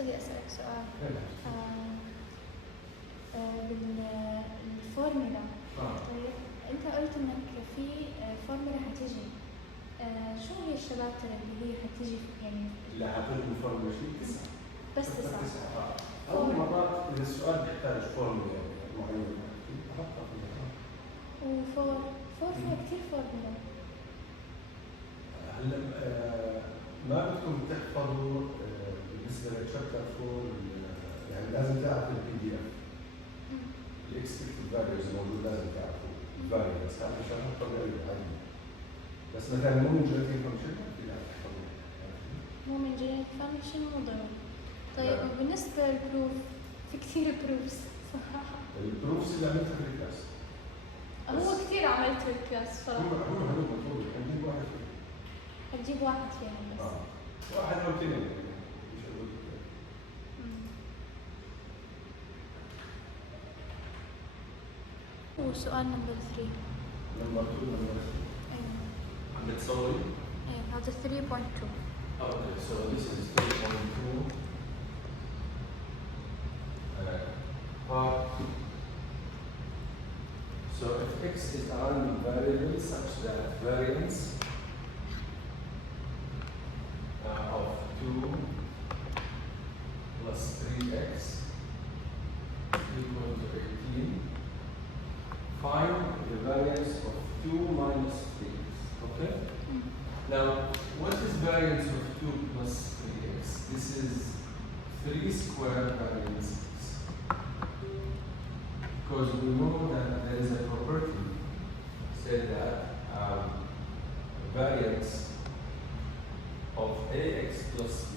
بدي أسألك سؤال. بالفورمولا. طيب أنت قلت إنك في فورمولا هتيجي. شو هي الشباتر اللي هي هتيجي يعني؟ لا هتكون فورمولا شيء 9. بس 9. أول مرات إذا السؤال بيحتاج فورمولا معينة بحطها فيها. وفور فيها كثير فورمولا. هلا ما بدكم تحفظوا بالنسبة للشابتر 4 يعني لازم تعرفوا الPDF. الاكسبكتد فاليوز موجود لازم تعرفوا الفاليوز هذا شغله طبيعي عادي. بس مثلا مو من جنريتنج فانكشن لا تحفظوه. مو من جنريتنج فانكشن مو ضروري. طيب وبالنسبة للبروف في كثير بروفس صراحة. البروفس اللي عملتها في الكلاس. هو كثير عملت في الكلاس صراحة. هو مطلوب نجيب واحد فيه. هتجيب واحد فيهم بس. واحد أو اثنين. وسؤال نمبر 3. نمبر 2 نمبر 3. أيوة. عم بتصوري؟ إيه هذا 3.2. Okay, so this is 3.2 part. So if x is a random variable such that variance of 2 plus 3x equal to 18, find the variance of 2 minus 3x. Okay? Now, what is variance of 2 plus 3x? This is 3 square variance x. Because we know that there is a property say that variance of ax plus b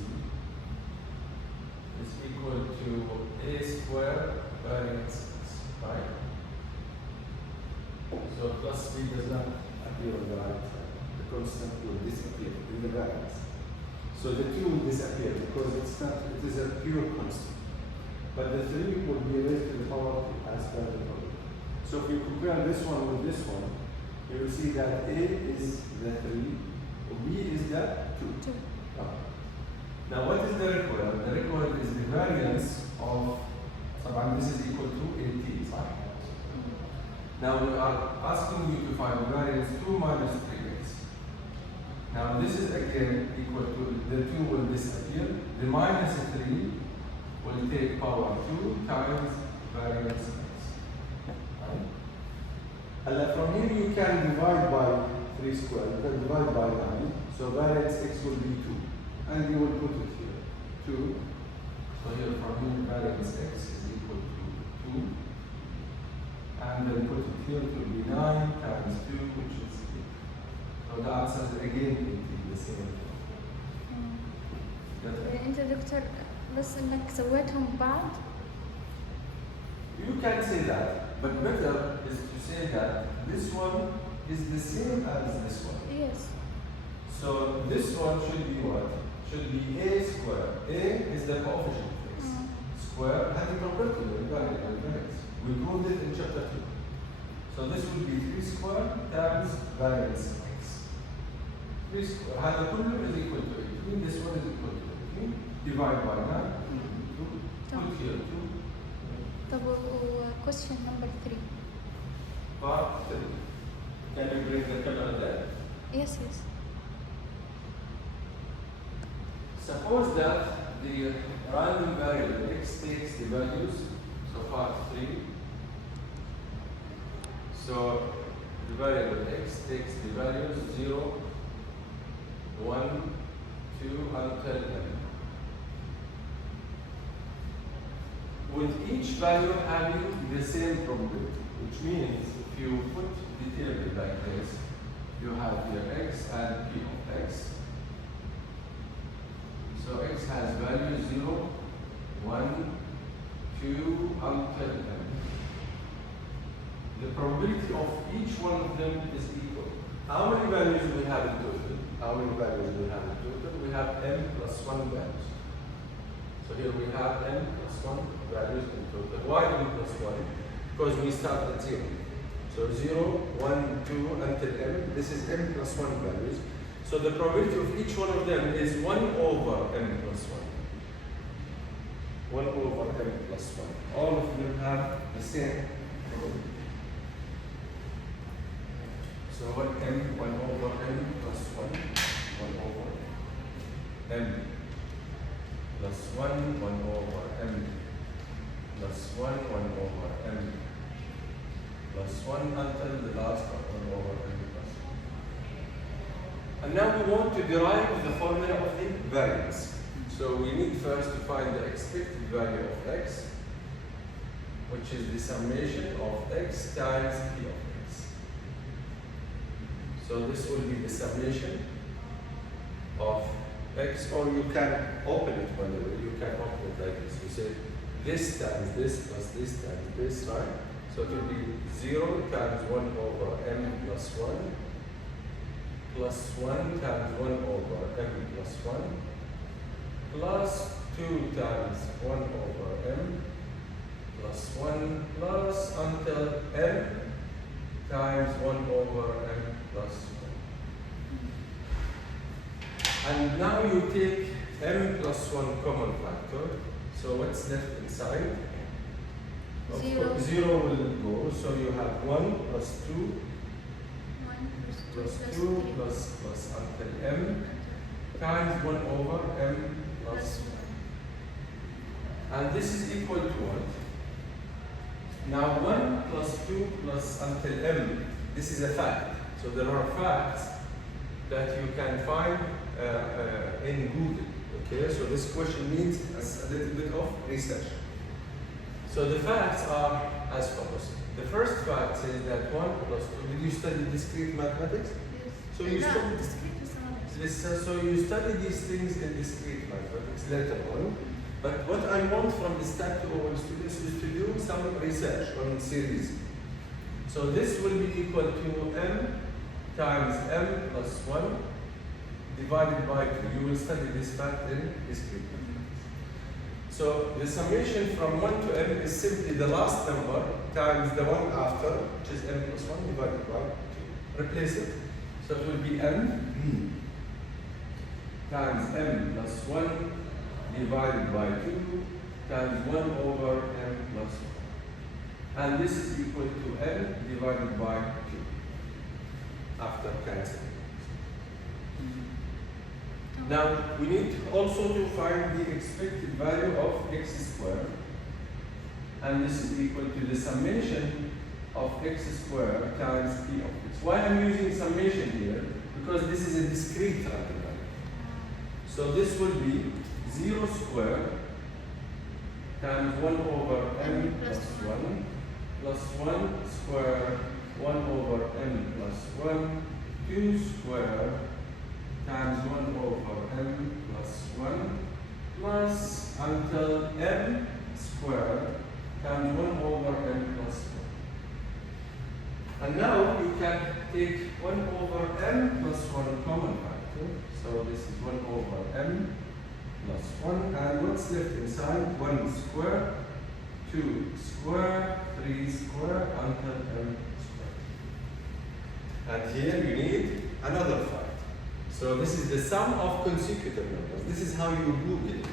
is equal to a square variance x, right? So plus b does not appear on the right side. The constant will disappear in the variance. So the 2 will disappear because it is a pure constant. But the 3 will be raised to the power as per the problem. So if you compare this one with this one, you will see that A is the 3, B is the 2. Now what is the record? The record is the variance of, this is equal to 18, right? Now we are asking you to find variance 2 minus 3x. Now this is again equal to, the 2 will disappear, the minus 3 will take power 2 times variance x. Right? And from here you can divide by 3 square, you can divide by 9, so variance x will be 2. And you will put it here, 2. So here from here variance x is equal to 2. And then put it here, it will be 9 times 2, which is 8. So the answer is again 18, the same thing. أنت دكتور بس إنك سويتهم بعض. You can say that, but better is to say that this one is the same as this one. Yes. So this one should be what? Should be a square. A is the coefficient of x. Square has the property of variance. We proved it in chapter 2. So this would be 3 square times variance x. 3 square. هذا كله is equal to 18. This one is equal to 18. Divide by 9. 2. Put here 2. طب question number 3. Part 3. Can you bring the camera there? Yes, yes. Suppose that the random variable x takes the values, so part 3. So the variable x takes the values 0, 1, 2 until n. With each value having the same probability, which means if you put the table like this, you have here x and p of x. So x has value 0, 1, 2 until n. The probability of each one of them is equal. How many values do we have in total? How many values do we have in total? We have m plus 1 values. So here we have m plus 1 values in total. Why m plus 1? Because we start at 0. So 0, 1, 2 until m. This is m plus 1 values. So the probability of each one of them is 1 over m plus 1. 1 over m plus 1. All of them have the same probability. So what m 1 over m plus 1, 1 over m plus 1, 1 over m plus 1, 1 over m plus 1 until the last 1 over m plus 1. And now we want to derive the formula of the variance. So we need first to find the expected value of x, which is the summation of x times p of x. So this will be the summation of x, or you can open it, by the way. You can open it like this. You say this times this plus this times this, right? So it will be 0 times 1 over m plus 1 plus 1 times 1 over m plus 1 plus 2 times 1 over m plus 1 plus until m times 1 over m plus 1. And now you take m plus 1 common factor. So what's left inside? Of course, 0 will go. So you have 1 plus 2 1 plus plus 2 3 plus until m times 1 over m plus 1. And this is equal to what? Now 1 plus 2 plus until m, this is a fact. So there are facts that you can find in Google. Okay, so this question needs a little bit of research. So the facts are as follows. The first fact says that 1 plus 2, did you study discrete mathematics? Yes. So you study discrete mathematics. so you study these things in discrete mathematics later on. But what I want from the start to all students is to do some research on series. So this will be equal to m times m plus 1 divided by 2. You will study this fact in discrete mathematics. So the summation from 1 to m is simply the last number times the one after, which is m plus 1 divided by 2. Replace it. So it will be m times m plus 1 divided by 2 times 1 over m plus 1. And this is equal to m divided by 2 after cancelling. Now, we need also to find the expected value of x squared. And this is equal to the summation of x squared times p of x. Why I'm using summation here? Because this is a discrete random value. So this will be 0 squared times 1 over m plus 1 plus 1 squared 1 over m plus 1, 2 squared times 1 over m plus 1 plus until m squared times 1 over m plus 1. And now you can take 1 over m plus 1 common factor. So this is 1 over m plus 1. And what's left inside? 1 squared, 2 squared, 3 squared until m squared. And here you need another fact. So this is the sum of consecutive numbers. This is how you Google it.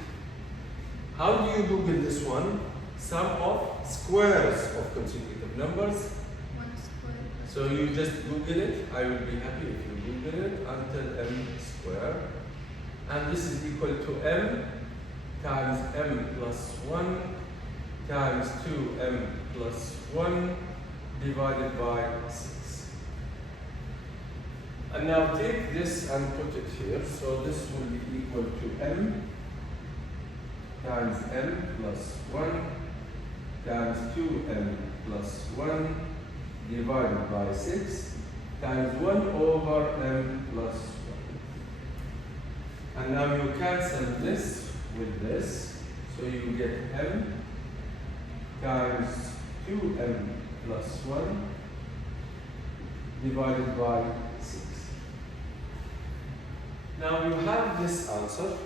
How do you Google this one? Sum of squares of consecutive numbers. 1 squared. So you just Google it. I will be happy if you Google it until m squared. And this is equal to m times m plus 1 times 2m plus 1 divided by 6. And now take this and put it here. So this will be equal to m times m plus 1 times 2m plus 1 divided by 6 times 1 over m plus 1. And now you cancel this with this. So you get m times 2m plus 1 divided by 6. Now you have this answer.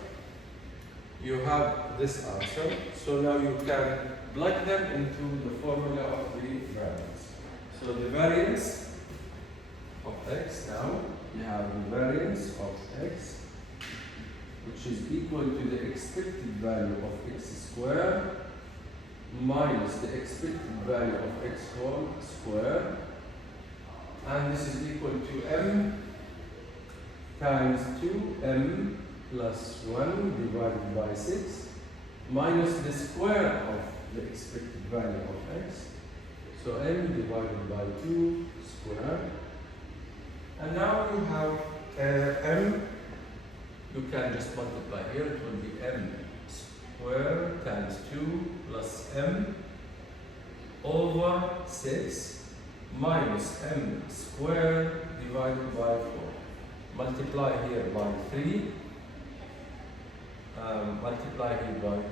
You have this answer. So now you can plug them into the formula of the variance. So the variance of x, now you have the variance of x which is equal to the expected value of x squared minus the expected value of x whole square, and this is equal to m times 2m plus 1 divided by 6 minus the square of the expected value of x, so m divided by 2 square. And now you have m, you can just multiply here, it will be m square times 2 plus m over 6 minus m square divided by 4. Multiply here by 3, multiply here by 2,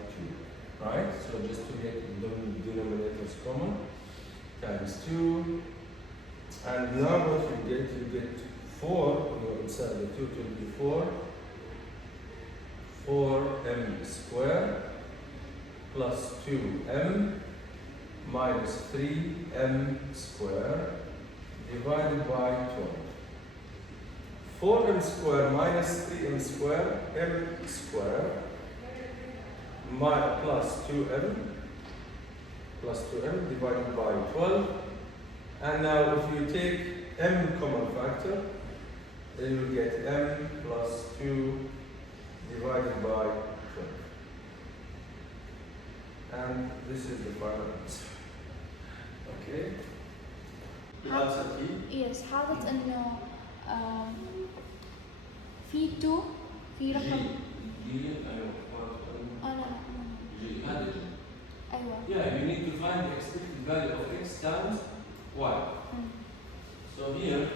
right? So just to get the denominators common, times 2, and now what you get 4, inside the 2 will be 4, 4m square plus 2m minus 3m square divided by 12. 4m square minus 3m square, m square plus 2m divided by 12. And now if you take m common factor, then you will get m plus 2 divided by 12. And this is the final answer. Okay? The answer key? Yes حاطط انه في 2 في رقم لا G added. ايوه Yeah, you need to find the expected value of x times y. So here,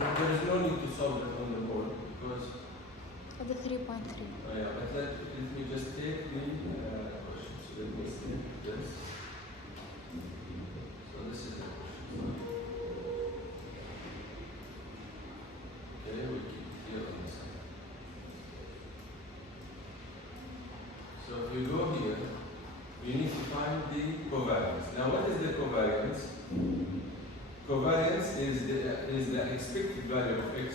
there is no need to solve it on the board because هذا 3.3 yeah, but let me just take the question. So let me see this. So this is the question. Okay, we keep it here on the side. So if you go here, you need to find the covariance. Now, what is the covariance? Covariance is the expected value of x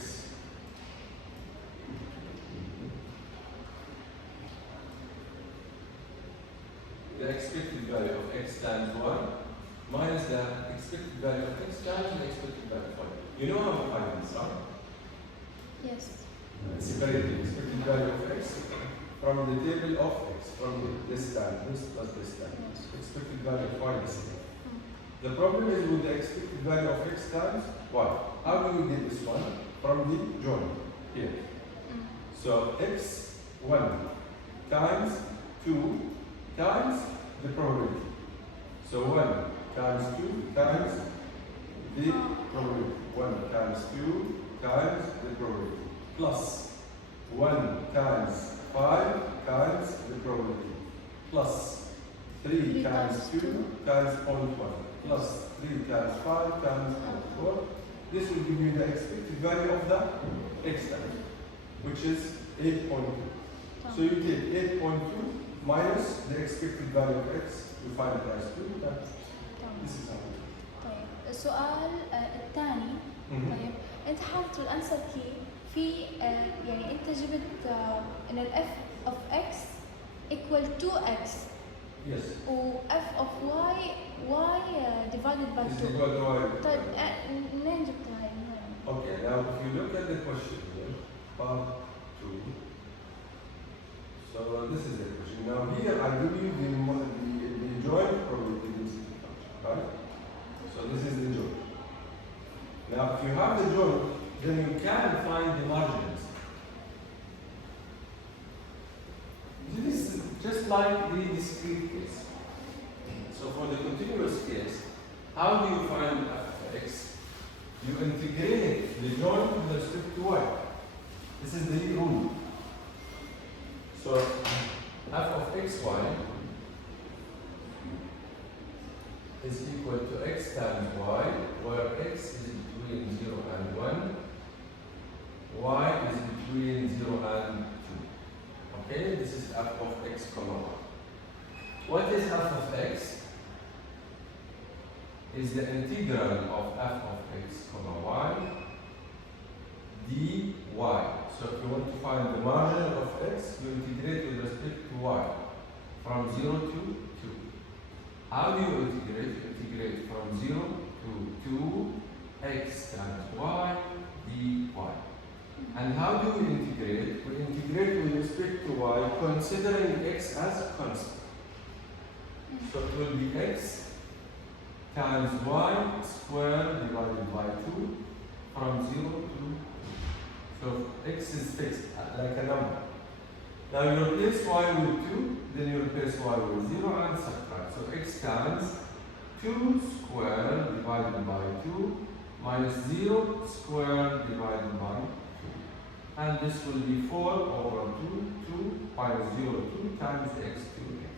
the expected value of x times y minus the expected value of x times the expected value of y. You know how to find this, right? yes Separate the expected value of x from the table of x, from this time, this plus this time. Expected value of y is here. The problem is with the expected value of x times y. How do we get this one? From the joint here. So x1 times 2 times the probability. So 1 times 2 times the probability. 1 times 2 times the probability. Plus 1 times 5 times the probability. Plus 3 times 2 times 0.1. Plus 3 times 5 times 0.4. This will give you the expected value of the x times, which is 8.2. So you take 8.2 minus the expected value of x, you find it as 2. This is how we do it. طيب السؤال الثاني طيب انت حاطط الانسر كي في يعني انت جبت ان الاف اوف اكس equal 2x Yes. و f of y divided by This 2. is equal to y. طيب منين جبتها هاي؟ Okay, now if you look at the question here, part 2. So this is the question. Now here I give you the joint probability density function, right? So this is the joint. Now if you have the joint, then you can find the margins. This is just like the discrete case. So for the continuous case, how do you find f of x? You integrate the joint with respect to y. This is the rule. So f of xy is equal to x times y, where x is between 0 and 1, y is between 0 and 2. Okay, this is f of x comma y. What is f of x? Is the integral of f of x comma y dy. So So if you want to find the margin of x, you integrate with respect to y from 0 to 2. How do you integrate? You integrate from 0 to 2x times y dy. And how do we integrate? We integrate with respect to y, considering x as a constant. So it will be x times y squared divided by 2 from 0 to 2. So x is fixed, like a number. Now you replace y with 2, then you replace y with 0 and subtract. So x times 2 squared divided by 2 minus 0 squared divided by 2. And this will be 4 over 2 minus 0, 2 times x, 2x.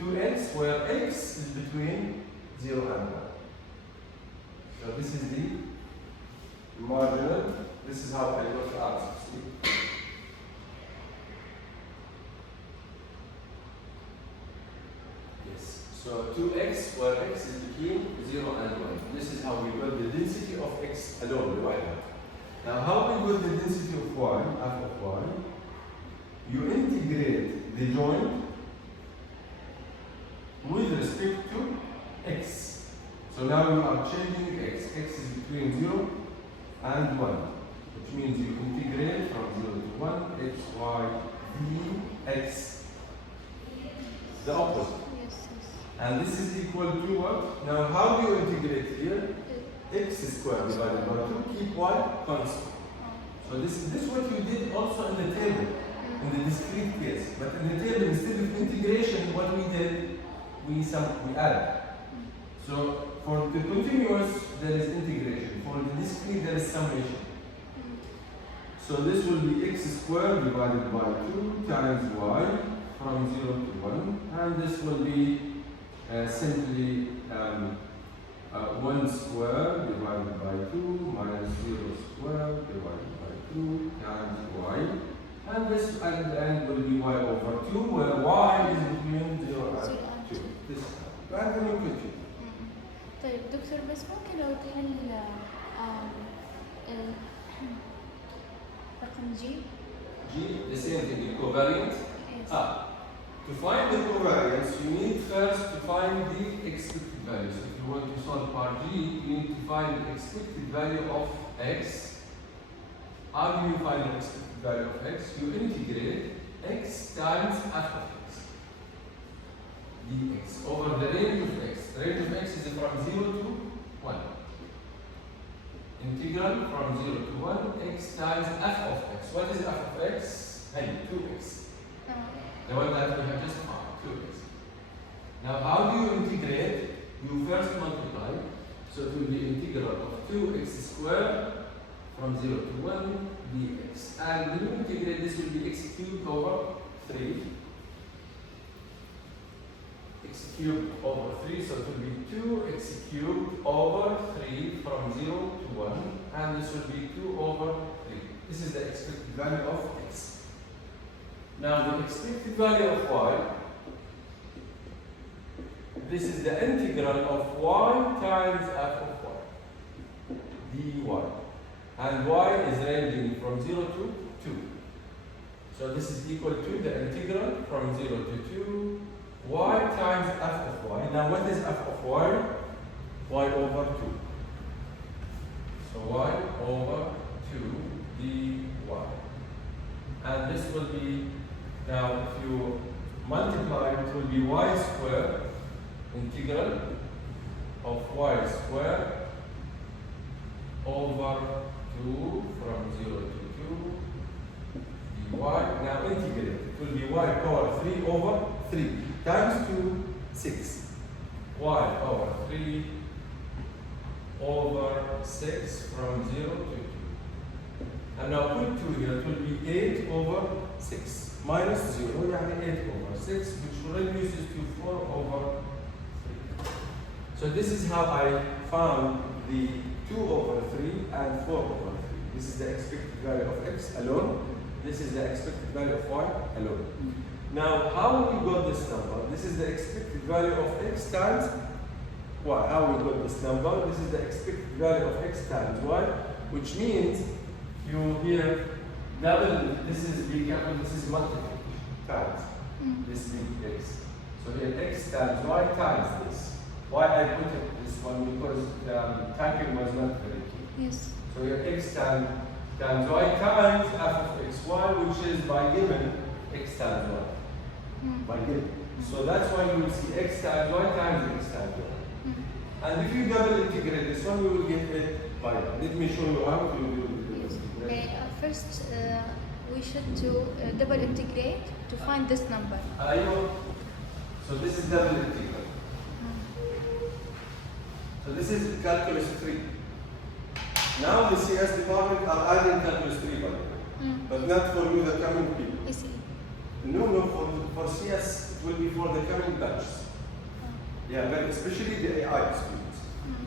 2x, where x is between 0 and 1. So this is the marginal. This is how I got the answer. See? Yes. So 2x, where x is between 0 and 1. This is how we got the density of x alone, right now. Now, how we got the density of y, f of y? You integrate the joint with respect to x. So now you are changing x. X is between 0 and 1, which means you integrate from 0 to 1, x, y, dx, the opposite. Yes, yes. And this is equal to what? Now, how do you integrate here? X squared divided by 2, keep y constant. So this is what you did also in the table, in the discrete case. But in the table, instead of integration, what we did, we added. So for the continuous, there is integration. For the discrete, there is summation. So this will be x squared divided by 2 times y from 0 to 1. And this will be simply 1 squared divided by 2 minus 0 squared divided by 2 times y. And this at the end will be y over 2, where y is between 0 and 2. This and then you continue. طيب دكتور بس ممكن لو تحل رقم G. G, the same thing, the covariance. Yes. To find the covariance, you need first to find the expected value. So if you want to solve part G, you need to find the expected value of x. How do you find the expected value of x? You integrate x times f of x dx over the range of x. The range of x is from 0 to 1. Integral from 0 to 1, x times f of x. What is f of x? Hey, 2x. The one that we have just found, 2x. Now, how do you integrate? You first multiply. So it will be integral of 2x squared from 0 to 1 dx. And when you integrate, this will be x cubed over 3. X cubed over 3, so it will be 2x cubed over 3 from 0 to 1. And this will be 2 over 3. This is the expected value of x. Now the expected value of y, this is the integral of y times f of y, dy. And y is ranging from 0 to 2. So this is equal to the integral from 0 to 2, y times f of y. Now what is f of y? Y over 2. So y over 2 dy. And this will be, now if you multiply, it will be y squared, integral of y squared over 2 from 0 to 2 dy. Now integrate, it will be y power 3 over 3 times 2, 6. Y over 3 over 6 from 0 to 2. And now put 2 here, it will be 8 over 6. Minus 0, يعني 8 over 6, which reduces to 4 over 3. So this is how I found the 2 over 3 and 4 over 3. This is the expected value of x alone. This is the expected value of y alone. Now, how we got this number? This is the expected value of x times y. How we got this number? This is the expected value of x times y, which means you here double, this is, be careful, this is multiplication times Mm. this big x. So here x times y times this. Why I put it this one? Because typing was not very key. Yes. So here x times y times f of xy, which is by given x times y. Mm. By given. So that's why you will see x times y times x times y. Mm. And if you double integrate this one, we will get it by y. Let me show you how to do the Yes. integration. First, we should do double integrate to find this number. So this is double integral. So this is calculus 3. Now the CS department are adding calculus 3 by the way. Mm. But not for you, the coming people. I see. No, for CS it will be for the coming batches. Yeah, but especially the AI students. Mm.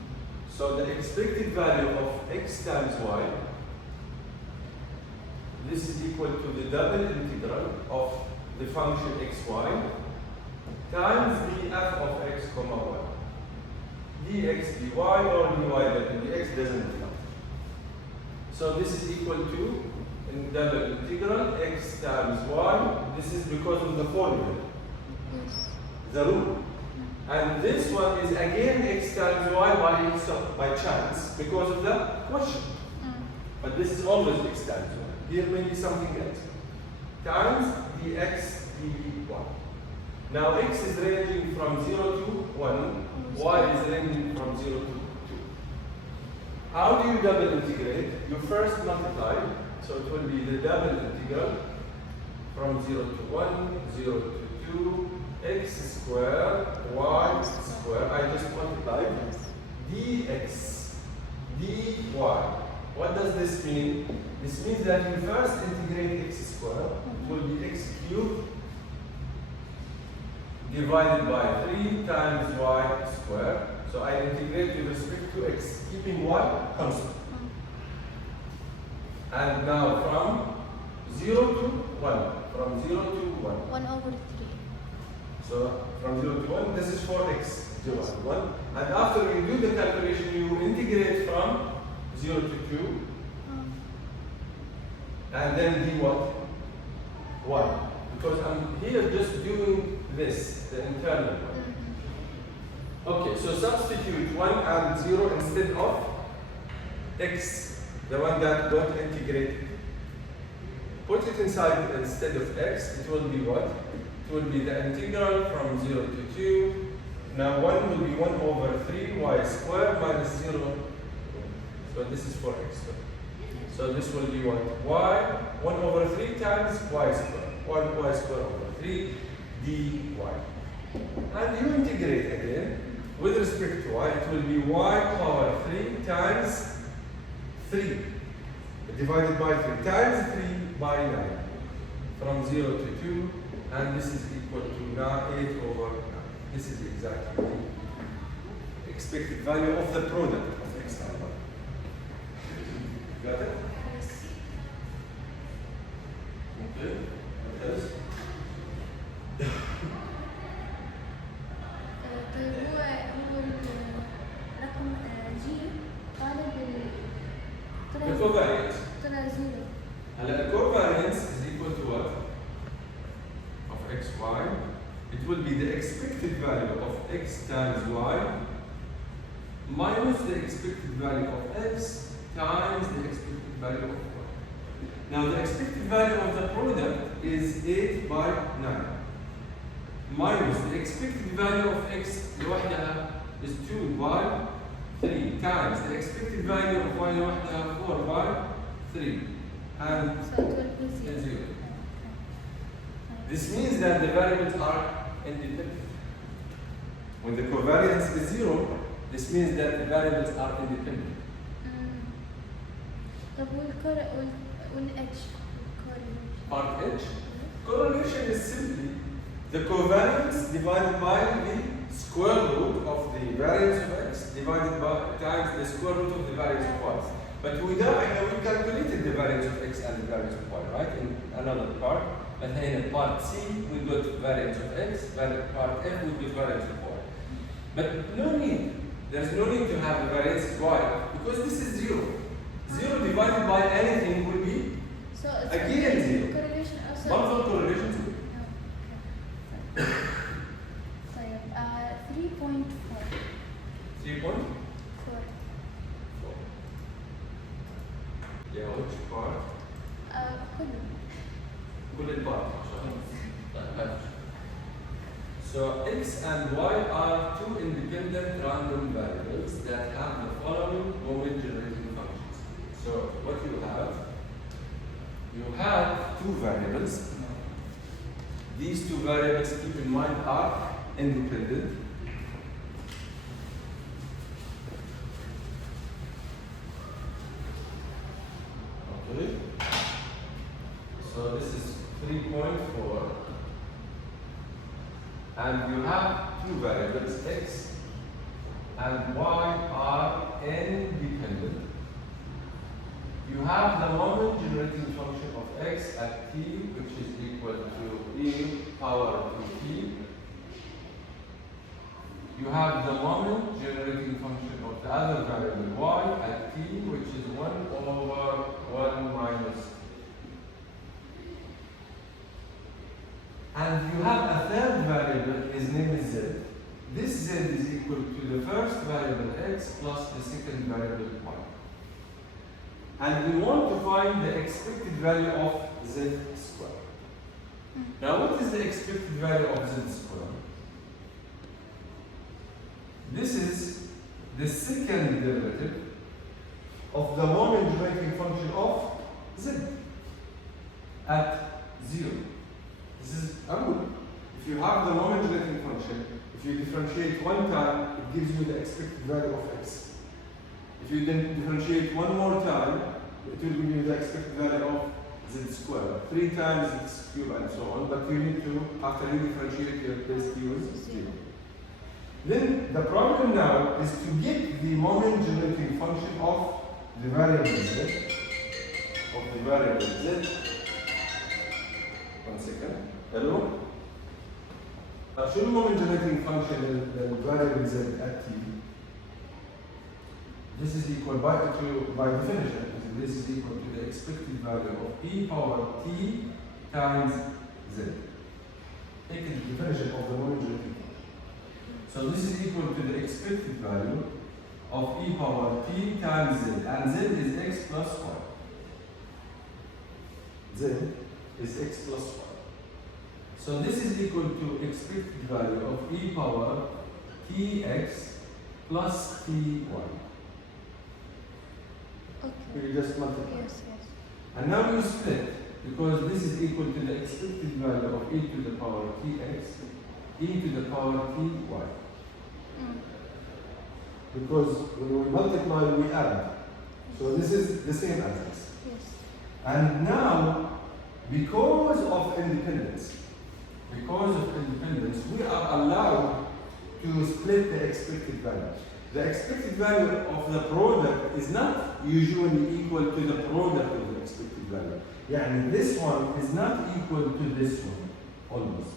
So the expected value of x times y, this is equal to the double integral of the function xy times df of x comma y. dx dy or dy dx doesn't count. So this is equal to in double integral x times y. This is because of the formula, Yes. the rule. And this one is again x times y by chance because of the question. Mm. But this is always x times y. Here may be something else. Times dx dy. Now x is ranging from 0 to 1, y is ranging from 0 to 2. How do you double integrate? You first multiply, so it will be the double integral from 0 to 1, 0 to 2, x squared, y squared, I just multiplied, dx dy. What does this mean? This means that you first integrate x squared, it will be x cubed divided by 3 times y squared. So I integrate with respect to x, keeping y constant. And now from 0 to 1, from 0 to 1. 1/3. So from 0 to 1, this is for x, 0 and 1. And after you do the calculation, you integrate from 0 to 2, Mm. and then d what? 1. Because I'm here just doing this, the internal one. Mm. Okay, so substitute 1 and 0 instead of x, the one that got integrated. Put it inside instead of x, it will be what? It will be the integral from 0 to 2. Now 1 will be 1/3 y squared minus 0. So this is for x. So this will be what? Y, 1/3 times y squared. 1 y squared over 3 dy. And you integrate again. With respect to y, it will be y power 3 times 3 divided by 3 times 3 by 9 from 0 to 2, and this is equal to 8/9. This is exactly the expected value of the product of x and y. Got it? Yes. Okay. What else? طيب هو رقم جي طالب The covariance. طلع زيرو. The covariance is equal to what? Of xy. It will be the expected value of x times y minus the expected value of x times the expected value of y. Now the expected value of the product is 8 by 9 minus the expected value of x لوحدها is 2 by 3 times the expected value of y لوحدها 4 by 3 and So it will be zero. 0. This means that the variables are independent. When the covariance is 0, this means that the variables are independent. Mm. طب والاتش Part H, correlation is simply the covariance divided by the square root of the variance of x divided by times the square root of the variance of y. But we calculated the variance of x and the variance of y, right? In another part. But in part C, we got variance of x, part F, we got variance of y. But no need. There's no need to have the variance of y because this is 0. 0 divided by anything will be So it's Again, zero. correlation also. برضه correlation zero. طيب 3.4 3.4. 4 Yeah, which part? كله. كل البارت. So x and y are two independent random variables that have the following moment generating functions. So what you have two variables. These two variables, keep in mind, are independent. Okay. So this is 3.4. And you have two variables, x and y are independent. You have the moment generating function of x at t, which is equal to e power 2t. You have the moment generating function of the other variable y at t, which is 1 over 1 minus. And you have a third variable, his name is z. This z is equal to the first variable x plus the second variable y. And we want to find the expected value of z squared. Now what is the expected value of z squared? This is the second derivative of the moment generating function of z at 0. This is good. If you have the moment generating function, if you differentiate one time, it gives you the expected value of x. If you then differentiate one more time, it will give you the expected value of z squared. 3 times x cubed and so on, but you need to, after you differentiate, you place q as 0. Then the problem now is to get the moment generating function of the variable z, One second. Hello? شو المومنت generating function للvariable z at t? This is equal by definition. This is equal to the expected value of e power t times z. Take the definition of the moment generating function. So this is equal to the expected value of e power t times z, and z is x plus y. Z is x plus y. So this is equal to expected value of e power tx plus ty. Okay. You just multiply. Yes, yes. And now you split, because this is equal to the expected value of e to the power tx, e to the power ty. Because when we multiply, we add. So this is the same as this. Yes. And now, because of independence, we are allowed to split the expected value. The expected value of the product is not usually equal to the product of the expected value. Yani this one is not equal to this one, almost.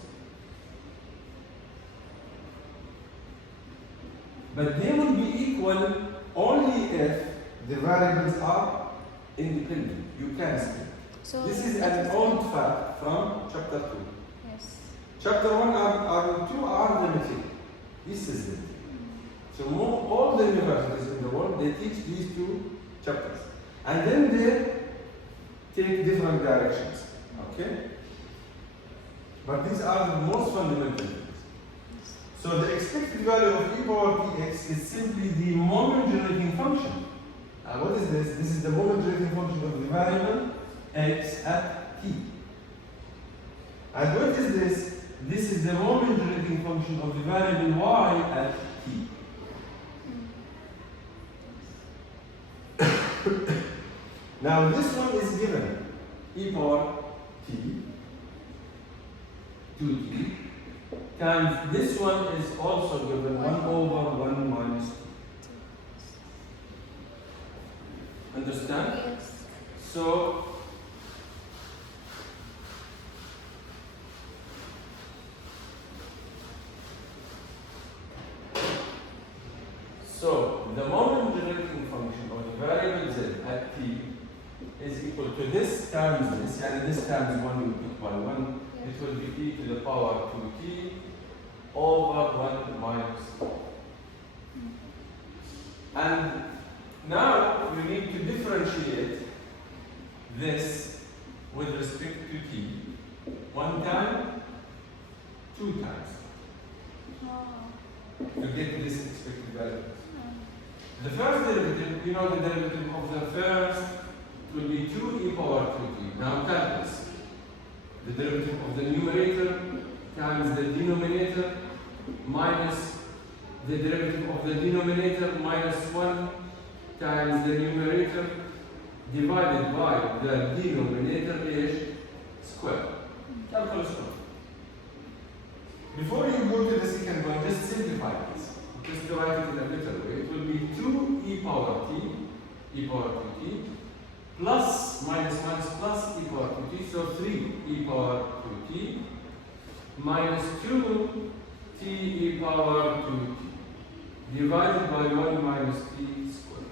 But they will be equal only if the variables are independent. You can split. So This is an old fact from chapter 2. Yes. Chapter 1 are 2 are limited. This is it. So all the universities in the world, they teach these 2 chapters. And then they take different directions. Okay? But these are the most fundamental things. So the expected value of e power tx is simply the moment generating function. What is this? This is the moment generating function of the variable x at t. And what is this? This is the moment generating function of the variable y at t. Now this one is given e power t 2t times this one is also given 1 over 1 minus 2. Understand? Yes. So the moment generating function of the variable z at t is equal to this times this, and this times 1 will put by 1. Yes. It will be e to the power 2t over 1 minus 4. And now we need to differentiate this with respect to t. 1 time, 2 times, Oh. to get this expected value. Mm. The first derivative, you know the derivative of the first will be 2 e power 2t. Now calculus. The derivative of the numerator times the denominator minus the derivative of the denominator minus 1 times the numerator divided by the denominator square. Calculus 1. Before you go to the second one, just simplify this. Just to write it in a better way, it will be 2 e power t, e power 2t, plus minus minus plus e power 2t, so 3 e power 2t, minus 2 t e power 2t, divided by 1 minus t squared.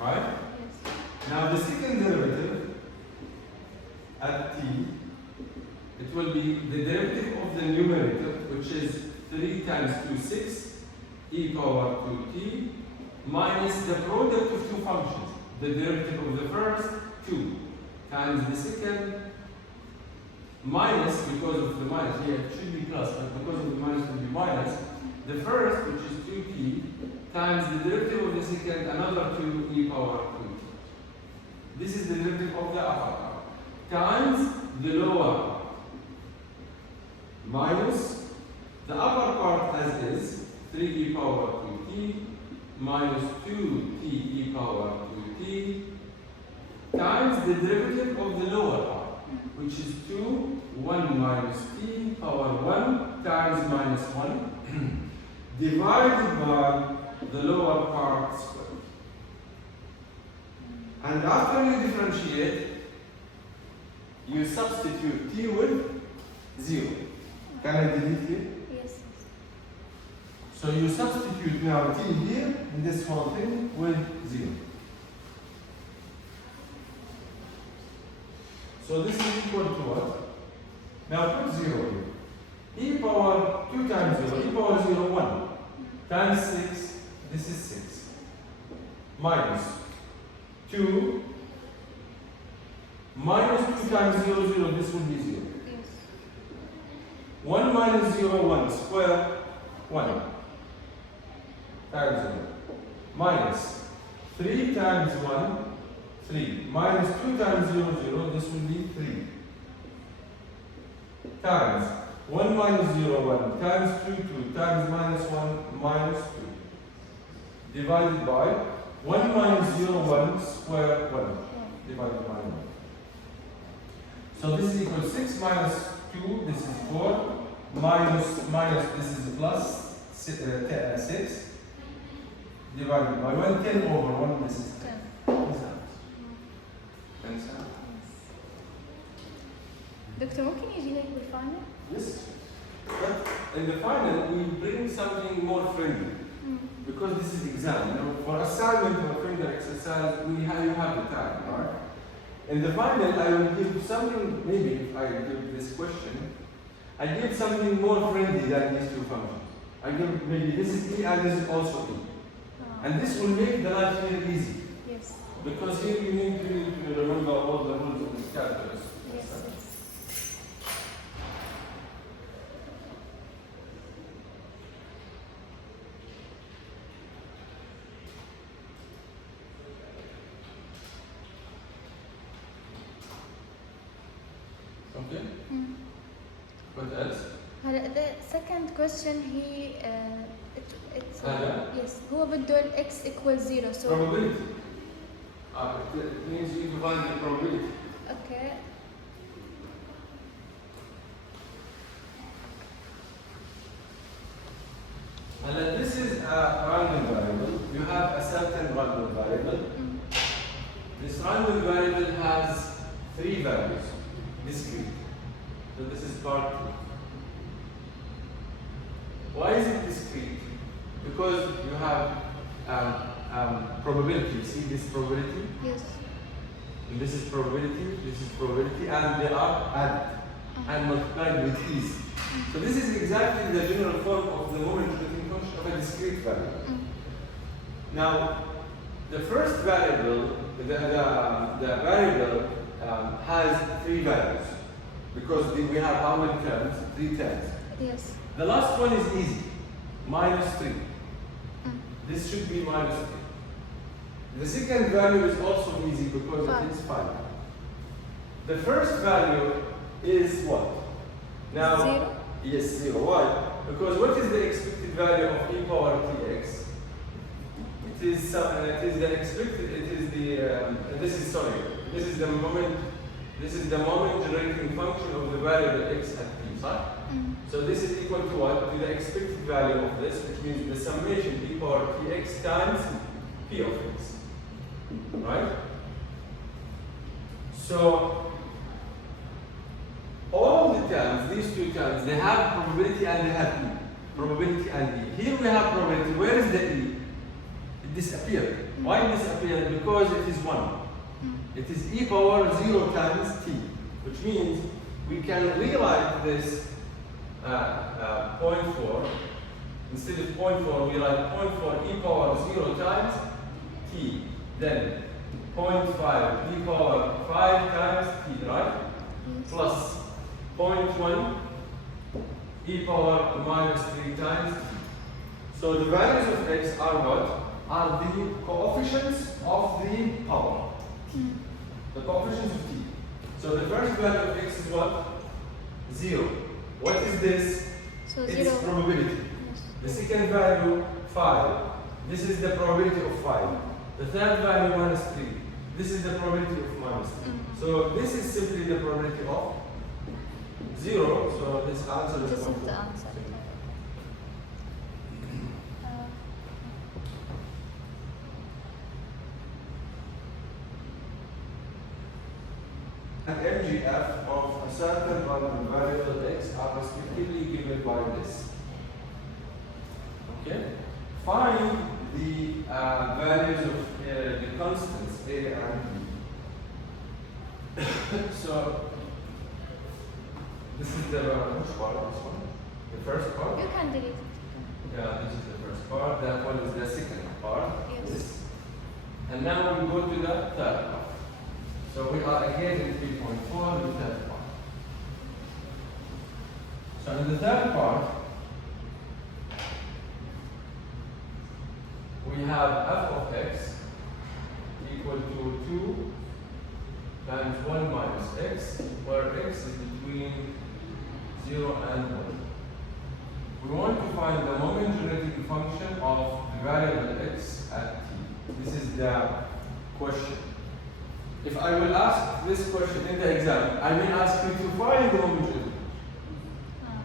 Right? Yes. Now the second derivative at t, it will be the derivative of the numerator, which is 3 times 2, 6, e power 2t, minus the product of two functions. The derivative of the first, 2, times the second, minus, because of the minus, here it should be plus, but because of the minus it will be minus, the first, which is 2t, times the derivative of the second, another 2 e power 2t. This is the derivative of the upper part, times the lower part, minus the upper part as is, 3 e power 2t, minus 2 t e power 2t, times the derivative of the lower part, which is 2, 1 minus t power 1 times minus 1, divided by the lower part squared. And after you differentiate, you substitute t with 0. Can I delete here? Yes. So you substitute now t here in this whole thing with 0. So this is equal to what? Now put 0 here. E power 2 times 0, e power 0, 1. Times 6, this is 6. Minus 2. Minus 2 times 0, 0, this will be 0. Yes. 1 minus 0, 1. Square 1. Times 0. Minus 3 times 1, 3. Minus 2 times 0, 0, this will be 3. Times 1 minus 0, 1. Times 2, 2. Times minus 1, minus 2. Divided by 1 minus 0, 1. Square 1. Divided by 1. So this is equal to 6 minus 2, this is 4. Minus, this is plus 6. Divided by 1, 10 over 1, this is 10. 10 cents. دكتور ممكن يجي لك بالفاينل؟ Yes. But in the final, we bring something more friendly. Because this is exam, you know, for assignment or finger exercise, you have the time, right? In the final, I will give something, maybe if I give this question, I give something more friendly than these two functions. I give maybe this is E and this is also E. And this will make the life here easy. Yes. Because here you need to remember all the rules of this calculus. Yes. Yes. Okay? What else? The second question he it's هذا؟ yes هو بده ال x equals 0 so Probability. It means you divide the probability. okay And this is a random variable. You have a certain random variable. This random variable has 3 values, discrete. So this is part 2. Why is it discrete? Because you have probability. See this probability? Yes. And this is probability, and they are added and multiplied with ease. So this is exactly the general form of the moment-generating function of a discrete variable. Now, the first variable, the variable has three values because we have how many terms? 3 terms. Yes. The last one is easy, -3. This should be -3. The second value is also easy because it is 5. The first value is what? Now, 0. Yes, 0. Why? Because what is the expected value of e power tx? It is the expected. It is the. This is the moment. This is the moment generating function of the variable x at p. Right? So this is equal to what? To the expected value of this, which means the summation e power tx times p of x. Right? So all the terms, these two terms, they have probability and they have e. Probability and e. Here we have probability. Where is the e? It disappeared. Why it disappeared? Because it is 1. It is e power 0 times t, which means we can rewrite this 0.4. Instead of 0.4, we write 0.4 e power 0 times t. Then 0.5 e power 5 times t, right? Plus 0.1 e power -3 times t. So the values of x are what? Are the coefficients of the power. The coefficients of t. So the first value of x is what? 0. What is this? So It's 0. probability. Yes. The second value, 5. This is the probability of 5. The third value, -3. This is the probability of -3. So this is simply the probability of 0. So this answer is This is 0.4. the answer. And MGF of a certain random variable x are respectively given by this. Okay? Find the values of the constants a and b. So this is the which part? This one? The first part? You can delete it. Yeah, this is the first part. That one is the second part. Yes. This. And now we go to the third part. So we are again in 3.4, the third part. So in the third part, we have f of x equal to 2 times 1 minus x, where x is between 0 and 1. We want to find the moment generating function of the variable x at t. This is the question. If I will ask this question in the exam, I may ask you to find the moment generating function.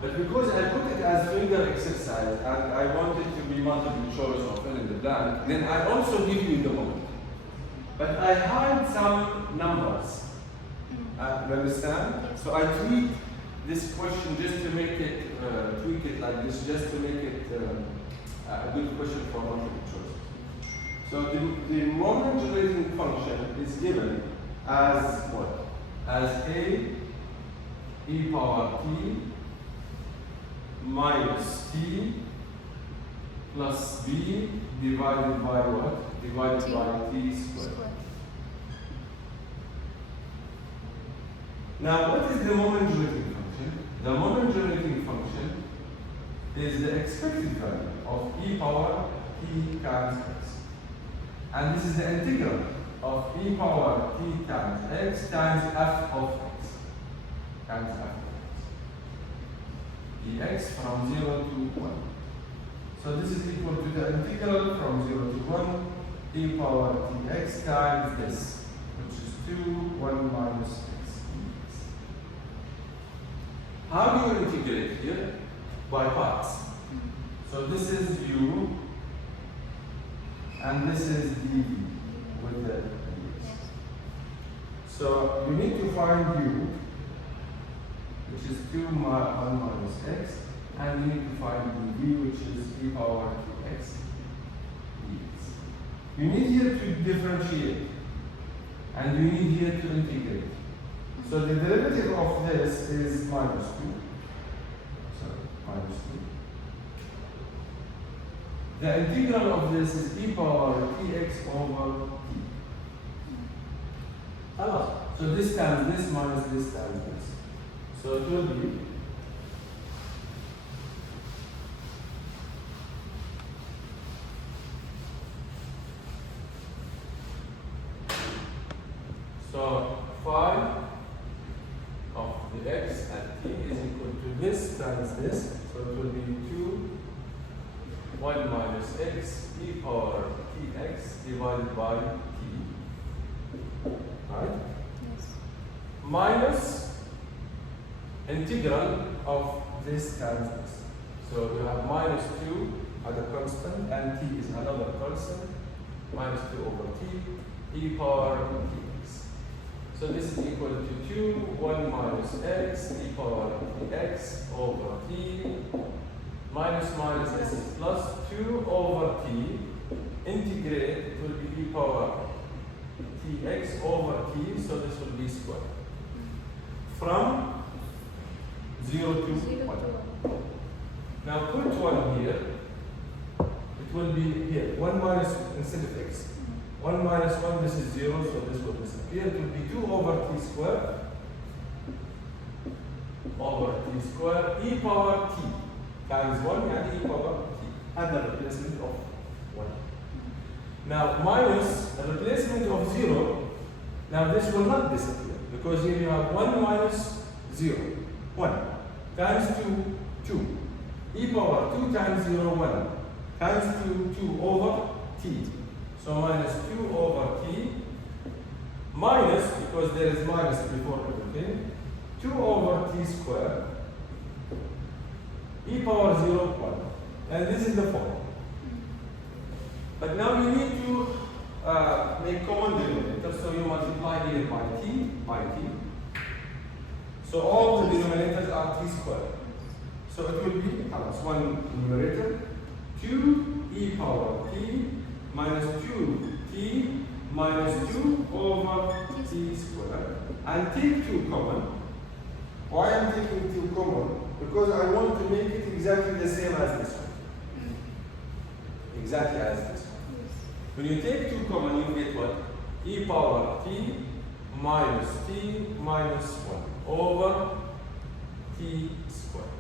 But because I put it as finger exercise and I want it to be multiple choice or fill in the blank, then I also give you the moment. But I hide some numbers. You understand? Yes. So I tweak this question just to make it, tweak it like this, just to make it a good question for multiple choice. So the moment generating function is given as what? As a e power t minus t plus b divided by what? Divided by t squared. Now, what is the moment generating function? The moment generating function is the expected value of e power t times x. And this is the integral of e power t times x times f of x. Times f of x. dx from 0 to 1. So this is equal to the integral from 0 to 1 e power tx times this, which is 2, 1 minus x. How do you integrate here? By parts. So this is u, and this is dv with the dx. So you need to find u, which is 2 1 minus x, and you need to find dv, which is e power 2x dx. You need here to differentiate, and you need here to integrate. So the derivative of this is minus 2. So minus 2. The integral of this is e power tx over t. So this times this minus this times this. So it will be so phi of the x at t is equal to this times this. So it will be 2 1 minus x e power tx divided by t. Right? Yes. Minus integral of this times this. So you have minus 2 as a constant and t is another constant. Minus 2 over t e power tx. So this is equal to 2 1 minus x e power tx over t minus minus this is plus 2 over t integrate, it will be e power tx over t, so this will be square. From 0 to 1. Now put 1 here, it will be here. 1 minus, instead of x. 1 minus 1, this is 0, so this will disappear. It will be 2 over t square over t square e power t times 1 and e power t and the replacement of 1. Now minus the replacement of 0, now this will not disappear because here you have 1 minus 0, 1 times 2, 2 e power 2 times 0, 1 times 2, 2 over t. So minus 2 over t minus, because there is minus before everything, 2 over t square e power 0, 1. And this is the form. But now you need to make common denominator, so you multiply here by t. So all the denominators are t squared. So it will be one numerator, 2 e power t minus 2t minus 2 over t squared. And take 2 common. Why I'm taking 2 common? Because I want to make it exactly the same as this one. Exactly as this one. When you take 2 common, you get what? E power t minus 1 over t squared.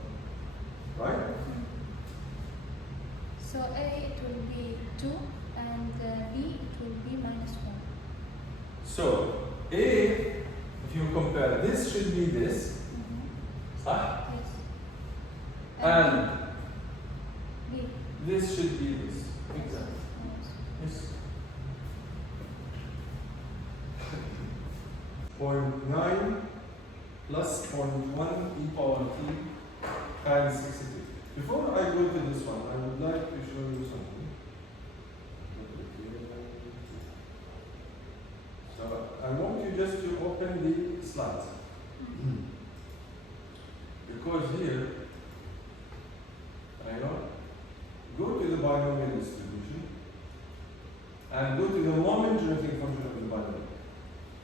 Right? So A it will be 2 and B it will be minus 1. So A, if you compare, this should be this. Huh? Yes. And B. this should be this. Exactly. Yes. Yes. 0.9 plus 0.1 e power t times 62. Before I go to this one, I would like to show you something. So I want you just to open the slides. Because here, go to the binomial distribution and go to the moment generating function of the binomial.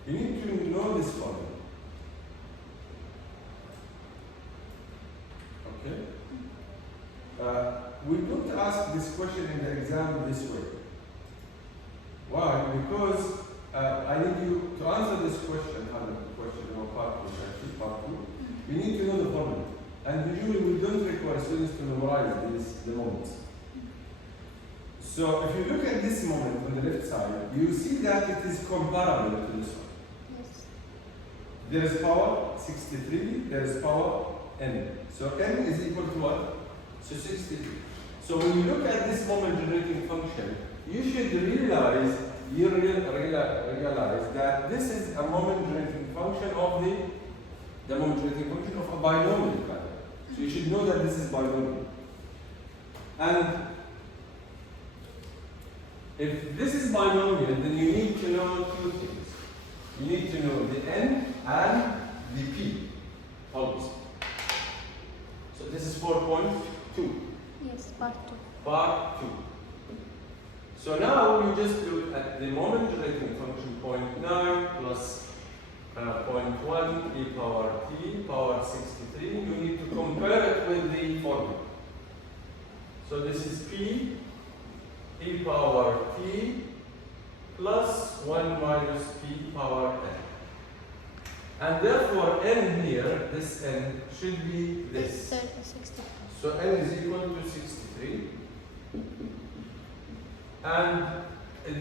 You need to know this formula. Okay? We don't ask this question in the exam this way. Why? Because I need you to answer this question, part 2, actually, part 2. You need to know the formula. And usually we don't require students to memorize the moments. So if you look at this moment on the left side, you see that it is comparable to this one. Yes. There is power 63, there is power n. So n is equal to what? So 63. So when you look at this moment generating function, you should realize that this is a moment generating function of the moment generating function of a binomial pattern. So you should know that this is binomial. And if this is binomial, then you need to know 2 things. You need to know the n and the p, always. So this is 4.2. Yes, part 2. Part 2. So now we just look at the moment generating function 0.9 plus 0.1 e power t power 63. You need to compare it with the formula. So this is p e power t plus 1 minus p power n. And therefore n here, this n should be this. 63. So n is equal to 63. And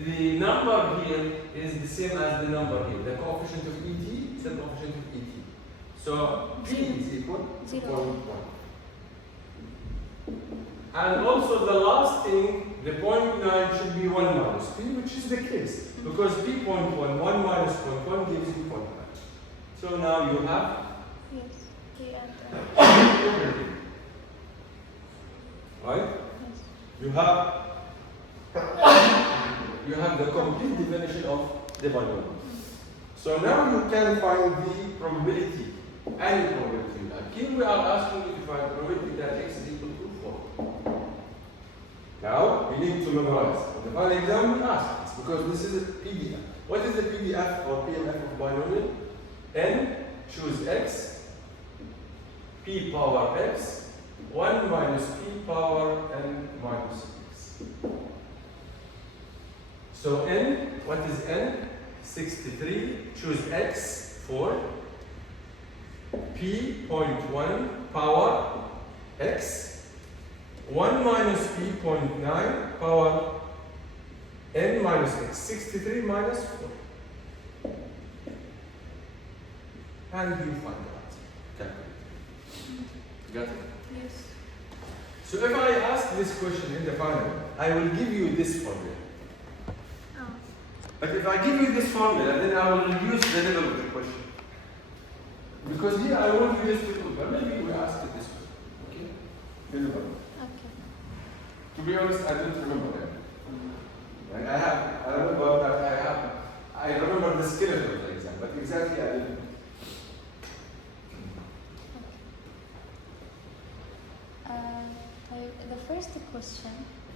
the number here is the same as the number here. The coefficient of ET is the coefficient of ET. So p is equal to 0.1. And also the last thing, the 0.9 should be 1 minus p, which is the case. Because p.1, 1 minus 0.1 gives you 0.9. So now you have Yes. P and right? yes. You have the complete definition of the binomial. So now you can find the probability, any probability you have. Here we are asking you to find probability that x is equal to 4. Now we need to memorize. On the final exam we ask this because this is a PDF. What is the PDF or PMF of binomial? N, choose x, p power x, 1 minus p power n minus x. So n, what is n? 63, choose x, 4, p, 0.1, power x, 1 minus p, 0.9, power n minus x, 63 minus 4. And you find out. Calculate. Got it? Yes. So if I ask this question in the final, I will give you this formula. Oh. But if I give you this formula, then I will reduce the level of the question. Because here I want you just to compare. Maybe we ask it this way. Okay? Remember. Okay. To be honest, I don't remember that. Like I remember the skeleton of the exam, but exactly I didn't. The first question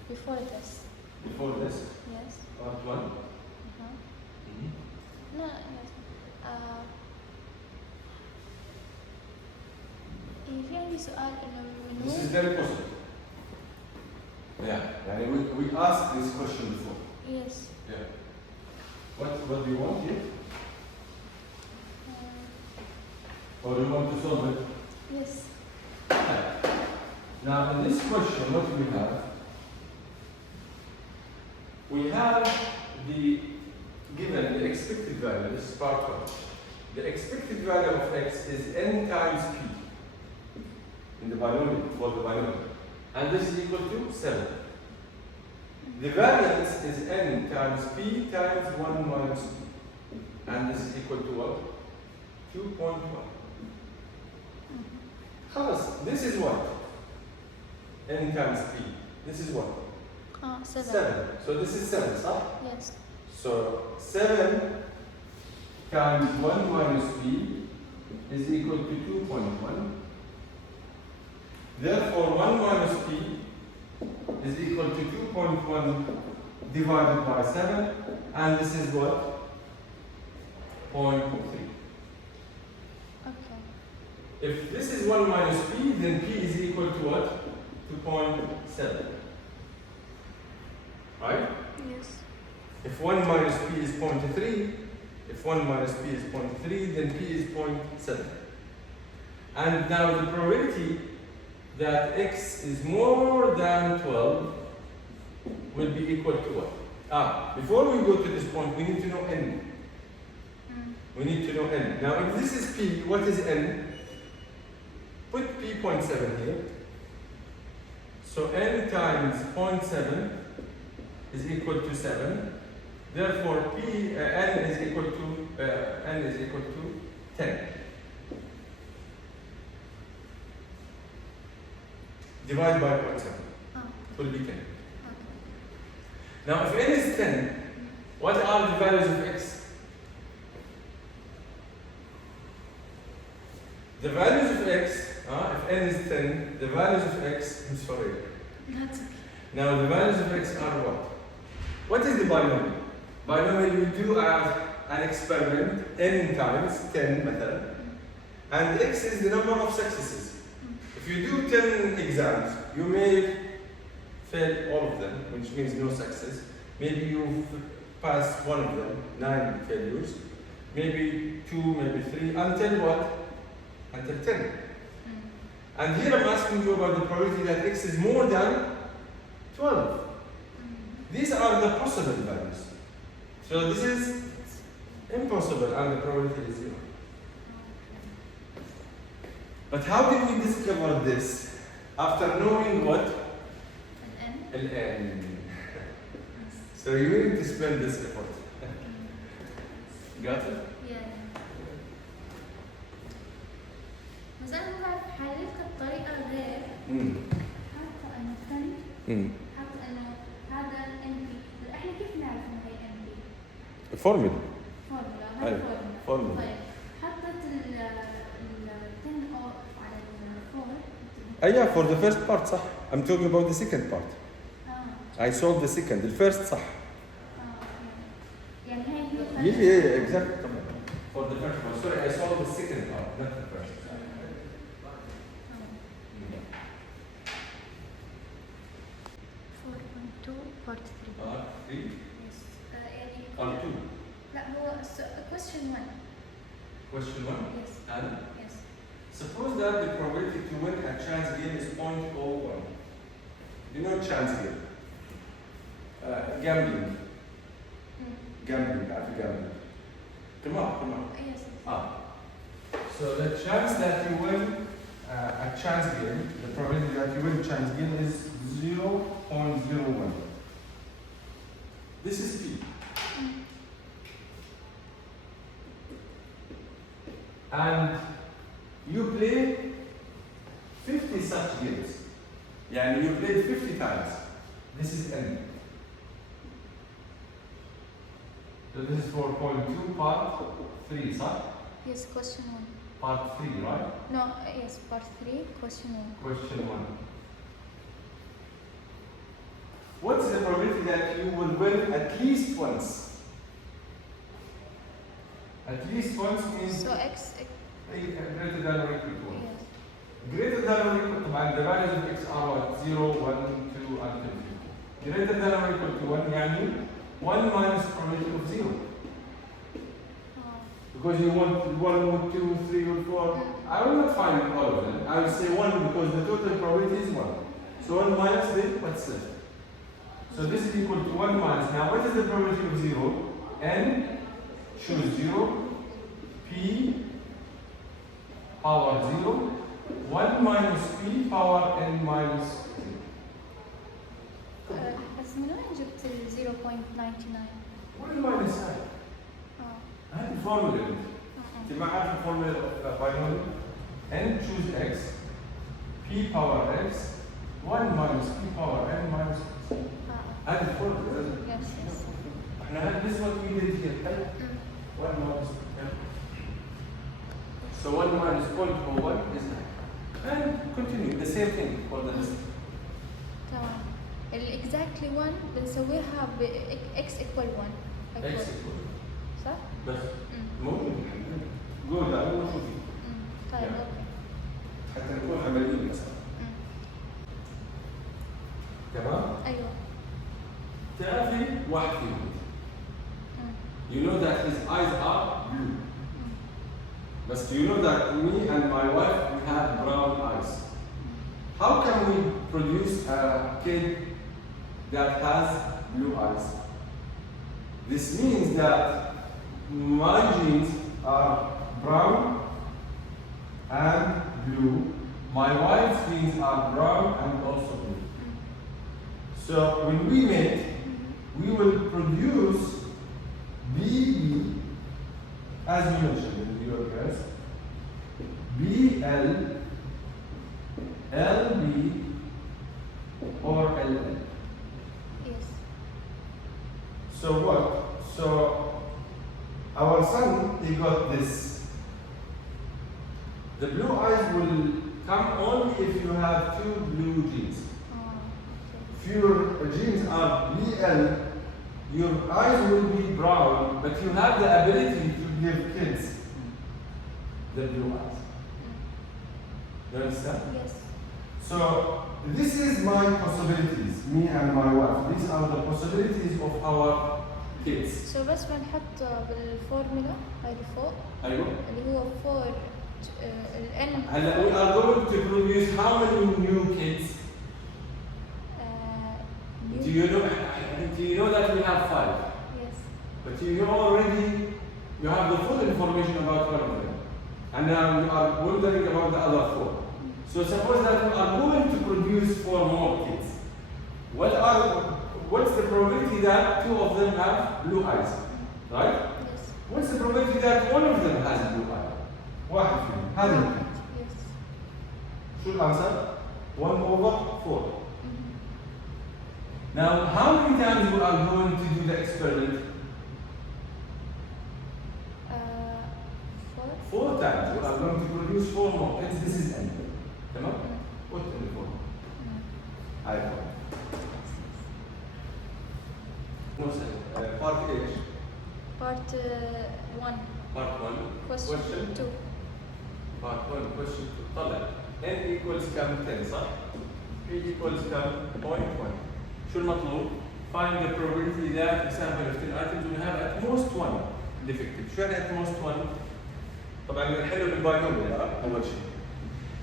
before this. Before this, Yes. part 1. Uh-huh. No, yes. في عندي سؤال إنه من This is وين؟ very positive. Yeah, and we asked this question before. Yes. Yeah. What do you want here? Or do you want to solve it? Yes. Now, in this question, what do we have? We have the given the expected value. This is part 1. The expected value of x is n times p in the binomial, for the binomial. And this is equal to 7. The variance is n times p times 1 minus p. And this is equal to what? 2.1. خلاص, this is what? N times p. This is what? 7. 7. So this is 7, صح? Yes. So 7 times 1 minus p is equal to 2.1. Therefore, 1 minus p is equal to 2.1 divided by 7. And this is what? 0.3. Okay. If this is 1 minus p, then p is equal to what? To 0.7. Right? Yes. If 1 minus p is 0.3, if 1 minus p is 0.3, then p is 0.7. And now the probability that x is more than 12 will be equal to what? Before we go to this point, we need to know n. We need to know n. Now, if this is p, what is n? Put p 0.7 here. So n times 0.7 is equal to 7. Therefore, n is equal to 10. Divide by 0.7. Oh. It will be 10. Okay. Now, if n is 10, what are the values of x? The values of x, if n is 10, the values of x, I'm sorry. That's okay. Now, the values of x are what? What is the binomial? Binomial, you do an experiment n times 10 مثلا, and x is the number of successes. If you do 10 exams, you may fail all of them, which means no success. Maybe you pass one of them, 9 failures. Maybe 2, maybe 3, until what? Until 10. And here I'm asking you about the probability that x is more than 12. These are the possible values. So this is impossible and the probability is 0. But how did we discover this? After knowing what? An N. So you need to spend this effort. Got it? Yeah. بس أنا ما بعرف حللتها بطريقة غير حتى إنه فهمت حتى إنه هذا MP. إحنا كيف نعرف إنه هي MP؟ فورمولا. فورمولا. هاي أيوة. فورمولا. فورمولا. طيب حطت ال 10 off على ال 4. Yeah, for the first part صح. I'm talking about the second part. I solved the second. The first صح. يعني هي Yeah, exactly. For the first part. Sorry, I solved the second part, not the first. 4.2 part 3. Part 3. Yes. يعني Part 2. لا هو question 1. Question 1. Yes. And Yes. suppose that the probability to win a chance game is 0.01. You know chance game? Gambling. Gambling. Come on. Yes. So the chance that you win a chance game, the probability that you win a chance game is 0.01. This is P. And you play 50 such games. Yani you played 50 times. This is N. So this is 4.2 part 3, صح? Yes, question 1. Part 3, right? No, yes, part 3, question 1. Question 1. What's the probability that you will win at least once? At least once means So X, greater than or equal to 1. yes. Greater than or equal to 1, the values of x are what? 0, 1, 2, until 50. Greater than or equal to 1, يعني 1 minus probability of 0. Because you want 1, 2, 3, or 4. I will not find all of them. I will say 1 because the total probability is 1. So 1 minus the what's left? So this is equal to 1 minus. Now what is the probability of 0? N, choose 0. P, power 0. 1 minus P power N minus 0. بس من وين جبت ال 0.99؟ 1 minus I. هذه الفورمولا انت ما عارف الفورمولا باينوميال n choose x p power x 1 minus p power n minus x هذه الفورمولا Yes, yes. احنا this is what we did here 1 minus so 1 minus 0.01 is 9 and continue the same thing for the list. تمام. ال exactly 1 بنسويها ب x equal 1. x equal صح؟ بس موجود قول لا هو شوفي طيب Yeah. اوكي. حتى نكون عمليين مثلا تمام؟ ايوه. تعرفي واحد فيهم you know that his eyes are blue but you know that me and my wife we have brown eyes. How can we produce a kid that has blue eyes? This means that my genes are brown and blue. My wife's genes are brown and also blue. So when we mate, we will produce BB, as we mentioned in your class, BL, LB, or LL. Yes. So what? So our son, he got this. The blue eyes will come only if you have 2 blue genes. Okay. If your genes are BL your eyes will be brown, but you have the ability to give kids the blue eyes. You understand? Yes. So this is my possibilities, me and my wife. These are the possibilities of our kids. So بس بنحط بالفورمولا هاي فوق أيوة. اللي هو 4 ال N. هلا we are going to produce how many new kids? Do you know that we have 5? Yes. But you know already, you have the full information about one of them. And now you are wondering about the other 4. So suppose that we are going to produce 4 more kids. What's the probability that 2 of them have blue eyes? Right? Yes. What's the probability that one of them has blue eyes? واحد فيهم. هذا Yes. شو الأنسر؟ 1/4. Now, how many times we are going to do the experiment? 4. 4 times. We are going to produce 4 more. Hence, this is n. تمام؟ Put in the form. هاي form. Part H. Part 1. Part 1. Question 2. Part 1. Question 2. طلع. n equals كم 10 صح؟ p equals كم 0.1. شو المطلوب؟ Find the probability that example of 10 items will have at most 1 defective. شو يعني at most 1؟ طبعا بنحله بالباينوميال أول شيء.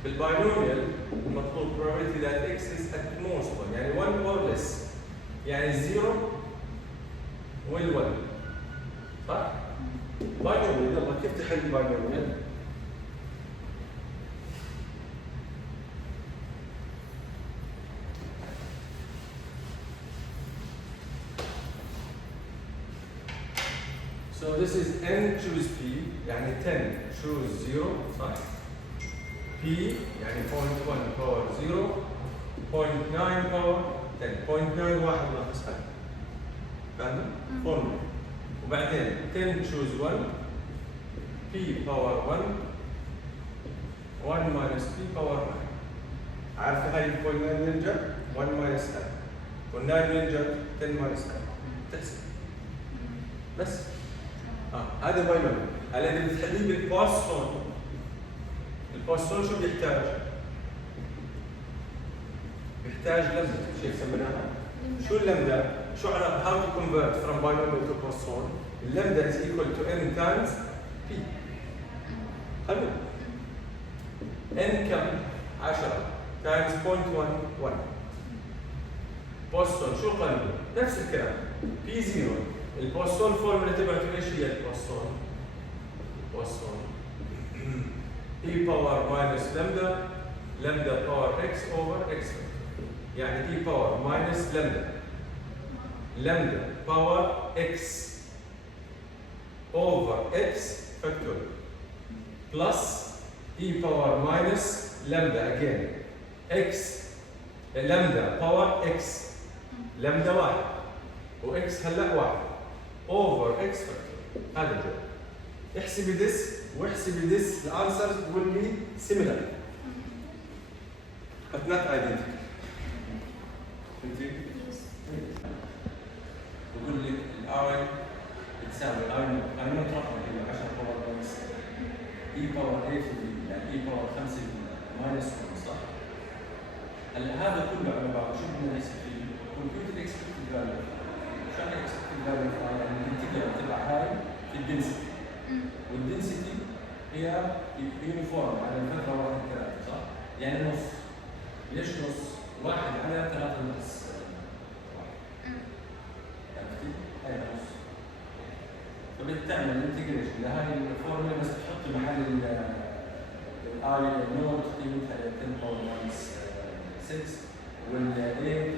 بالباينوميال المطلوب probability that x is at most 1 يعني 1 or less. يعني 0 وال1 صح؟ باينوميال يلا كيف تحل الباينوميال؟ So this is n choose p يعني 10 choose 0 صح؟ p يعني 0.1 power 0 0.9 power 10 0.9 واحد ناقص حد فاهم؟ فورمولا وبعدين 10 choose 1 p power 1 1 minus p power 9 عارف هاي 0.9 من جد؟ 1 minus 10 و9 من جد 10 minus 10 تحسب بس هذا باينوميال. هلا اذا بتحليه بالبوسون البوسون شو بيحتاج؟ بيحتاج لمدة شيء سميناها شو اللمدة؟ شو على how to convert from binomial to Poisson؟ اللمدة is equal to n times p. حلو. n كم؟ 10 times 0.11. بوسون شو قانونه؟ نفس الكلام p 0. البوسون فورمولا تبعته ايش هي البوسون؟ بوسون e باور ماينس لامدا لامدا باور x اوفر x يعني e باور ماينس لامدا لامدا باور x اوفر x فاكتور بلس e باور ماينس لامدا again x لامدا باور x لامدا واحد و x هلا واحد over x factor هذا الجواب. احسبي this واحسبي this the answers will be similar but not identical. فهمتي؟ بقول لك الاي بتساوي اي مطرح هي 10 باور ماينس اي باور 8 يعني اي باور 5 ماينس 1 صح؟ هلا هذا كله على بعضه شو بدنا نحسب فيه؟ كمبيوتر اكسبكتد فاليو. شو يعني اكسبكتد فاليو؟ الانتجرال تبع هاي في الدنسيتي والدنسيتي هي يونيفورم على الفتره 1 3 صح؟ يعني نص. ليش نص؟ 1 على 3 ناقص 1. عرفتي؟ هاي نص. فبتعمل انتجريشن لهاي الفورمولا بس تحطي محل الاي نوت قيمتها 10 باور ماينس 6 والاي